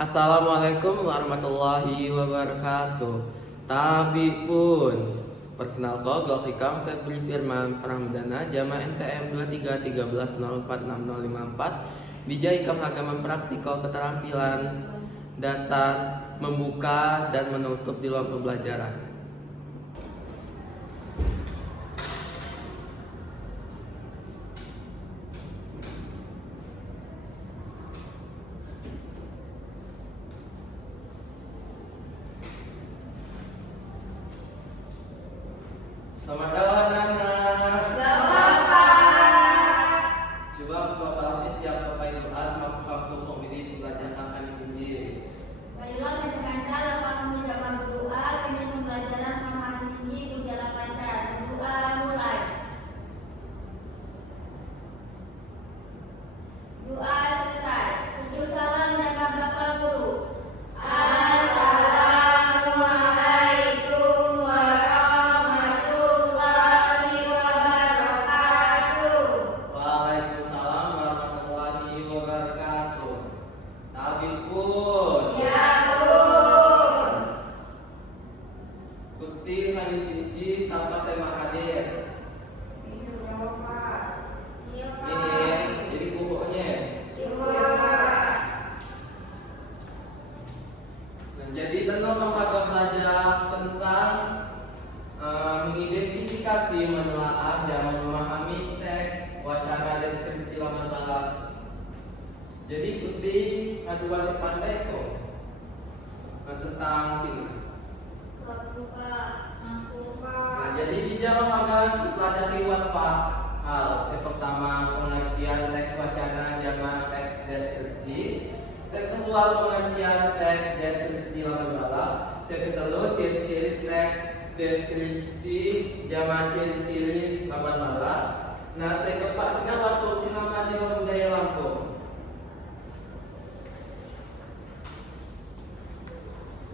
Assalamualaikum warahmatullahi wabarakatuh. Tabi pun perkenalkan Glock Hikam Febri Firman Pramdana Jama NPM 2313046054 Bija Ikam Agama Praktikal Keterampilan Dasar Membuka dan Menutup di Ruang Pembelajaran. Selamat datang anak-anak. Selamat Pak. Coba buka kelasnya siap Bapak Ibu As Makhluk komedi pembelajaran akan disinji. Marilah baca-baca lepas mengucapkan berdoa dengan pembelajaran akan disinji berjalan lancar. Berdoa mulai. Doa selesai. Ucap salam jaga Bapak Guru. Assalamualaikum warahmatullahi wabarakatuh. Waalaikumsalam warahmatullahi wabarakatuh. Tabib pun. Ya Bun. Kuti hadis inji sampai saya hadir. Iya Pak. Iya Pak. Ini jadi pokoknya. Iya Pak. Nah, jadi tentu kamu akan belajar tentang mengidentifikasi, menelaah, jangan memahami teks, wacana, deskripsi, laman balap. Jadi ikuti aduan sepandai kok tentang sini. Aku Pak. Nah, jadi di dalam akan pelajari empat hal. Yang pertama pengertian teks wacana, jama, teks deskripsi. Yang kedua pengertian teks deskripsi laman balap. Yang ketiga ciri-ciri teks deskripsi, jama, ciri-ciri laman balap. Nah, saya keempat sini waktu sinama di budaya Lampung.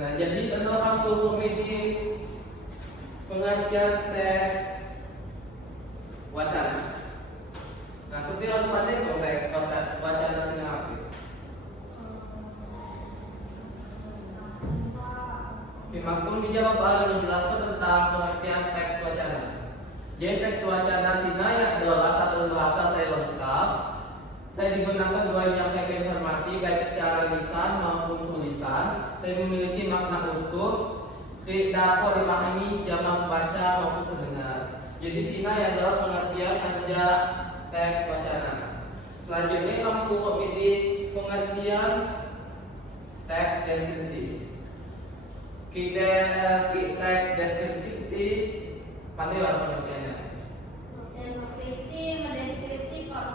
Nah, jadi tentang komedi pengertian teks wacana. Nah, ketika aku pandai konteks wacana sinapi. Oke, maklum dijawab agar menjelaskan tentang pengertian teks wacana. Jadi teks wacana sinaya adalah satu bahasa saya lengkap. Saya digunakan untuk menyampaikan informasi baik secara lisan maupun tulisan. Saya memiliki makna utuh, dapat dipahami jama membaca maupun pendengar. Jadi sinaya adalah pengertian anja teks wacana. Selanjutnya kamu komedi pengertian teks deskripsi. Teks deskripsi di pandai pengertiannya. Deskripsi mendeskripsi Pak.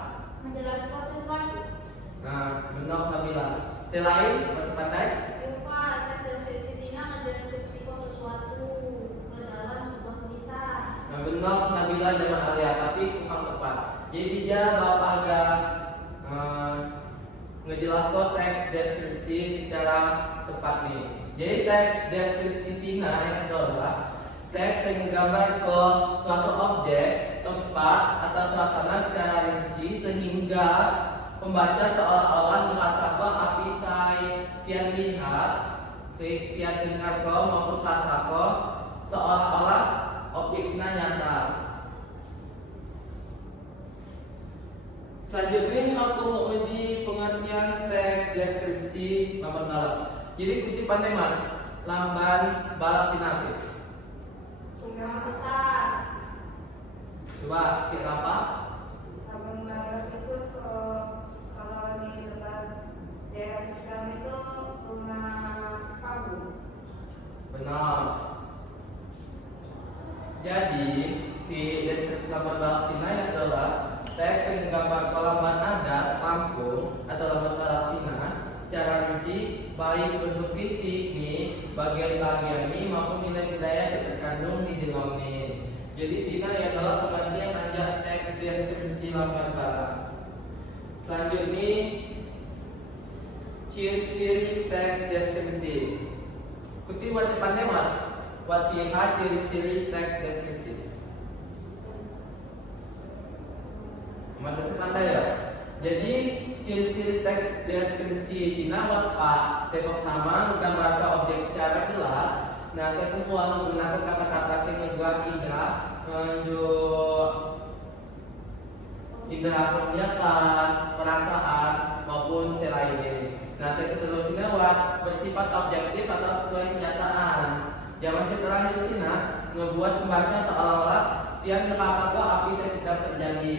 Menjelaskan sesuatu. Nah, benar Nabila. Selain masih pandai? Lupa teks deskripsinya mendeskripsikan sesuatu ke dalam sebuah tulisan. Nah, benar Nabila zaman Alia, tapi kurang tepat. Jadi dia bapak agak ngejelaskan teks deskripsi secara tepat nih. Jadi teks deskripsi sina adalah teks yang menggambar ke suatu objek, tempat atau suasana secara rinci sehingga pembaca seolah-olah merasa bahwa api saya tiap lihat, tiap dengar kau maupun rasa kau seolah-olah objek sina nyata. Selanjutnya aku menguji pengertian teks deskripsi lamban balap. Jadi kutipan teman lamban balap sinatif. Sungai besar. Coba kira apa? Lamban balap itu kalau di dekat daerah Sikam itu rumah Pabu. Benar. Jadi di deskripsi lamban balap Sinai adalah teks yang menggambar lamban adat kampung atau lamban balap Sina secara rinci baik bentuk fisik nih, bagian-bagian nih maupun nilai budaya yang terkandung di dalamnya. Jadi Sinai adalah pengertian anja teks deskripsi lamban balap. Selanjutnya ciri-ciri teks deskripsi. Kuti wajib pandai watiha ciri-ciri teks deskripsi. Mana sepandai ya? Jadi ciri-ciri teks deskripsi sina buat Pak. Saya pertama menggambarkan objek secara jelas. Nah, saya kedua menggunakan kata-kata yang membuat indah, menunjuk indera penglihatan, perasaan maupun selainnya. Nah, saya ketiga sina buat bersifat objektif atau sesuai kenyataan. Yang masih terakhir sina ngebuat pembaca seolah-olah dia merasa bahwa api saya sedang terjadi.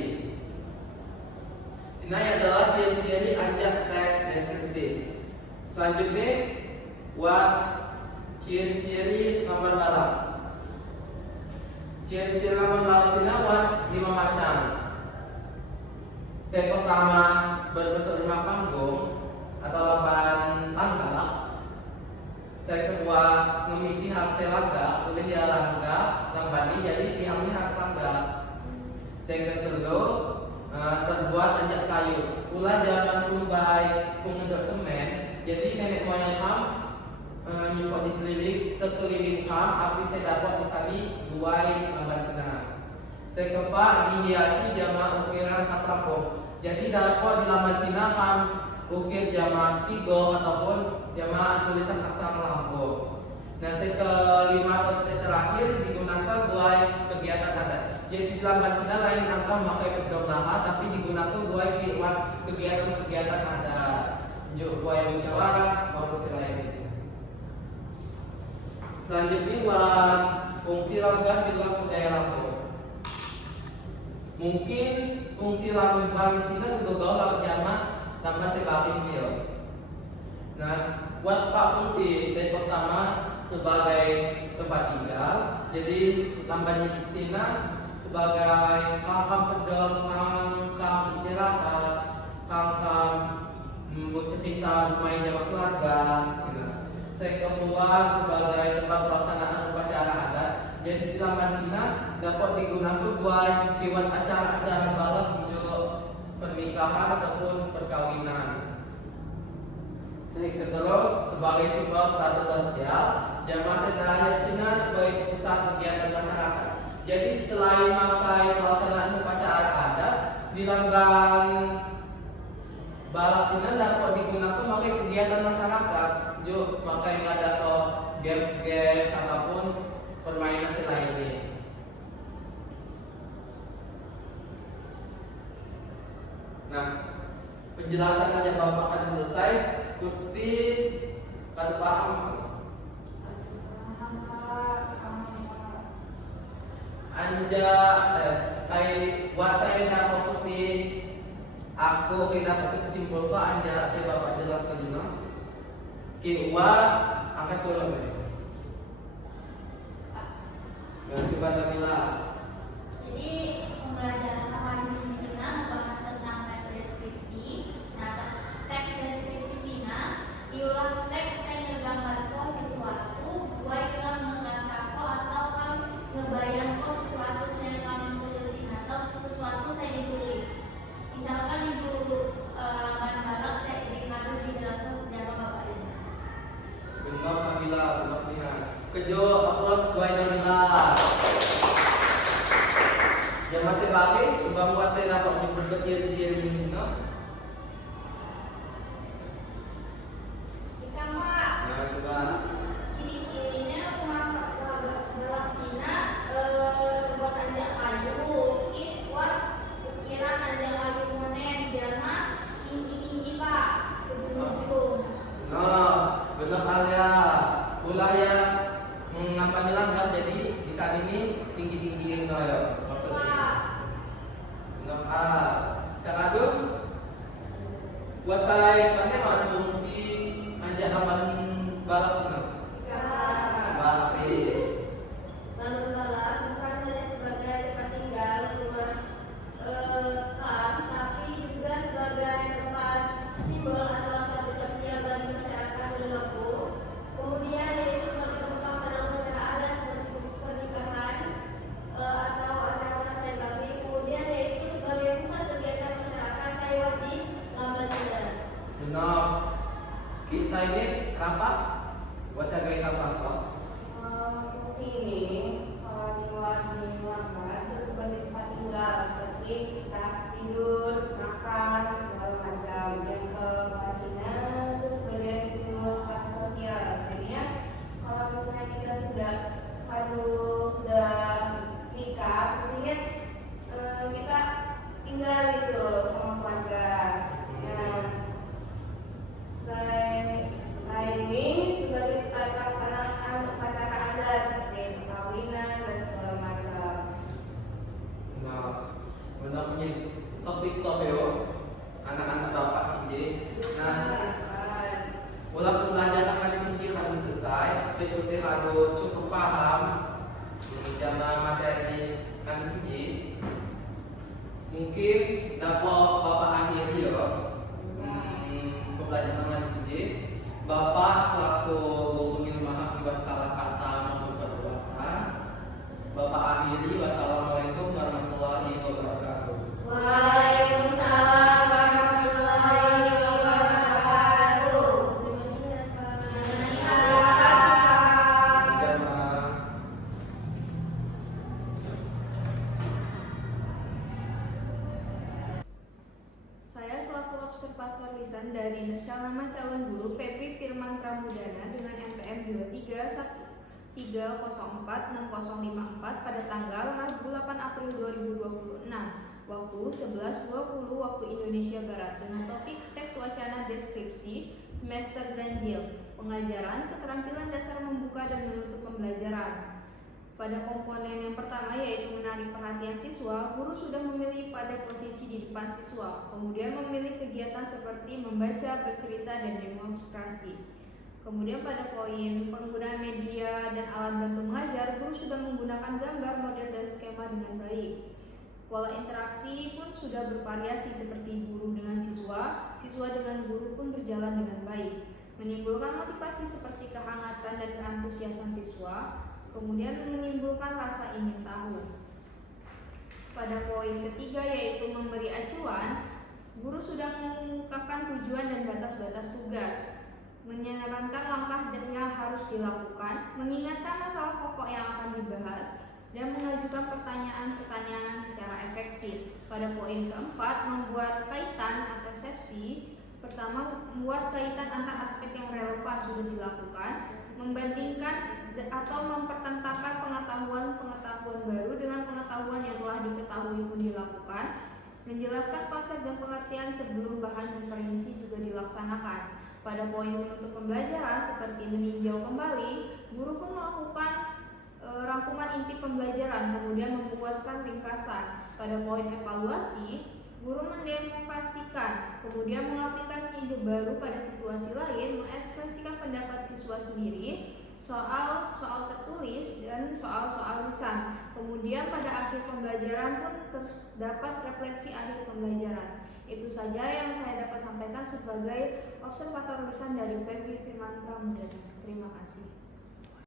Sini adalah ciri-ciri anjak teks deskripsi. Selanjutnya, buat ciri-ciri lamban balap. Ciri-ciri lamban balap sini buat 5 macam. Saya pertama berbentuk rumah panggung atau lamban tangga. Saya kedua memiliki hak selangga, oleh dia langga, lamban ini jadi tiangnya harus langga. Saya kedua terbuat anjak kayu. Ulah zaman kumbai pengedok semen. Jadi nenek moyang ham nyimpan di sekeliling ham, api saya dapat di sini buai lamban sinar. Saya keempat dihiasi jama ukiran khas Lampung. Jadi dapat di lamban sinar ham ukir jama sigo ataupun jama tulisan aksara Lampung. Nah, saya kelima atau saya terakhir digunakan buat kegiatan adat. Jadi di lamban sinar lain angka memakai pedang nama, tapi digunakan buat kegiatan-kegiatan adat, buat musyawarah maupun selain. Selanjutnya buat fungsi lamban di dalam budaya Lampung. Mungkin fungsi lamban sinar juga gaul jama lamban sebabin dia. Nah, buat Pak fungsi saya pertama sebagai tempat tinggal. Jadi lamban sinar sebagai kamp pedang, kamp istirahat, kamp bercerita bermain sama keluarga. Saya kedua sebagai tempat pelaksanaan upacara adat. Jadi di lamban sinar dapat digunakan buat buat acara-acara balap untuk pernikahan ataupun perkawinan. Saya kedua sebagai simbol status sosial. Yang masih terakhir sinar sebagai pusat kegiatan masyarakat. Jadi selain memakai pelaksanaan upacara adat, di lamban balap sinar dapat digunakan memakai kegiatan masyarakat. Yuk, makai ada games-games ataupun permainan lainnya. Nah, penjelasan aja Bapak tadi selesai. Kutip kata paham. Saya dapat kutip. Aku kita kutip simpul kok anja saya Bapak jelaskan juga. Kiwa angkat colok ya. Coba Nabila. Jadi pembelajaran kemarin di sini membahas tentang teks deskripsi. Nah, teks deskripsi sini diulang teks yang ngegambarkan sesuatu, buat yang merasako atau kan ngebayangkan sesuatu saya kamu tulisin atau sesuatu saya ditulis. Misalkan di lamban balap saya harus dijelaskan sejarah Bapak ini. Benar Nabila, benar Nina. Kejo aplaus buat Nabila. Yang masih balik, buat saya dapat menyebut ciri-ciri ini. Kita Pak. Nah, coba. Ciri-cirinya rumah balap Cina buat anjak kayu, buat ukiran anjak kayu monen, jama tinggi-tinggi Pak, ujung-ujung. Nah, benar halnya. Ulah ya ngapa nilanggar jadi di saat ini tinggi-tinggi ya maksudnya. Benar. Kak Agung, buat saya bagaimana fungsi anjak lamban balap ini? Lamban balap bukan hanya sebagai tempat tinggal rumah kamp, tapi juga sebagai tempat simbol atau status sosial bagi masyarakat di Lampung. Kemudian yaitu sebagai tempat pelaksanaan upacara adat seperti pernikahan atau acara saya bagi. Kemudian yaitu sebagai pusat kegiatan masyarakat saya di lamban sinar. Benar. Kisah ini kenapa? Buat saya gaya apa? Ini kalau di lamban itu sebagai tempat tinggal seperti seperti kita tidur, makan, segala macam. Yang vagina itu sebagai simbol status sosial. Jadinya kalau misalnya kita sudah nikah, pastinya kita tinggal gitu sama keluarga. Nah, selain ini sebagai pelaksanaan upacara adat seperti perkawinan dan segala macam. Nah, benar punya topik toheo anak-anak bapak sini. Nah, ulang pembelajaran kali sini harus selesai. Kita harus cukup paham dalam materi kali sini. Mungkin dapat bapak akhiri ya. Pembelajaran kali sini. Bapak selaku pengirim maaf akibat salah kata maupun perbuatan. Bapak akhiri. Wassalamualaikum warahmatullahi wabarakatuh. Waalaikumsalam warahmatullahi wabarakatuh. Terima kasih. Jamaah. Saya selaku observator lisan dari Nama Calon Guru PP Firman Pramudana dengan NPM 2313046054 pada tanggal Rabu 8 April 2026, waktu 11.20 waktu Indonesia Barat, dengan topik teks wacana deskripsi semester ganjil, pengajaran keterampilan dasar membuka dan menutup pembelajaran. Pada komponen yang pertama yaitu menarik perhatian siswa, guru sudah memilih pada posisi di depan siswa, kemudian memilih kegiatan seperti membaca, bercerita, dan demonstrasi. Kemudian pada poin penggunaan media dan alat bantu mengajar, guru sudah menggunakan gambar, model, dan skema dengan baik. Pola interaksi pun sudah bervariasi seperti guru dengan siswa, siswa dengan guru pun berjalan dengan baik, menimbulkan motivasi seperti kehangatan dan keantusiasan siswa, kemudian menimbulkan rasa ingin tahu. Pada poin ketiga yaitu memberi acuan, guru sudah mengungkapkan tujuan dan batas-batas tugas, menyarankan langkah yang harus dilakukan, mengingatkan masalah pokok yang akan dibahas, dan mengajukan pertanyaan-pertanyaan secara efektif. Pada poin keempat, membuat kaitan atau eksepsi. Pertama, membuat kaitan antar aspek yang relevan sudah dilakukan, membandingkan atau mempertentangkan pengetahuan baru dengan pengetahuan yang telah diketahui pun dilakukan, menjelaskan konsep dan pengertian sebelum bahan memperinci juga dilaksanakan. Pada poin menutup pembelajaran seperti meninjau kembali, guru pun melakukan rangkuman inti pembelajaran, kemudian membuatkan ringkasan. Pada poin evaluasi, guru mendemonstrasikan, kemudian mengaplikasikan ide baru pada situasi lain, mengekspresikan pendapat siswa sendiri, soal tertulis dan soal lisan. Kemudian pada akhir pembelajaran pun terdapat refleksi akhir pembelajaran. Itu saja yang saya dapat sampaikan sebagai observator lisan dari PP Firman Pramudana. Terima kasih.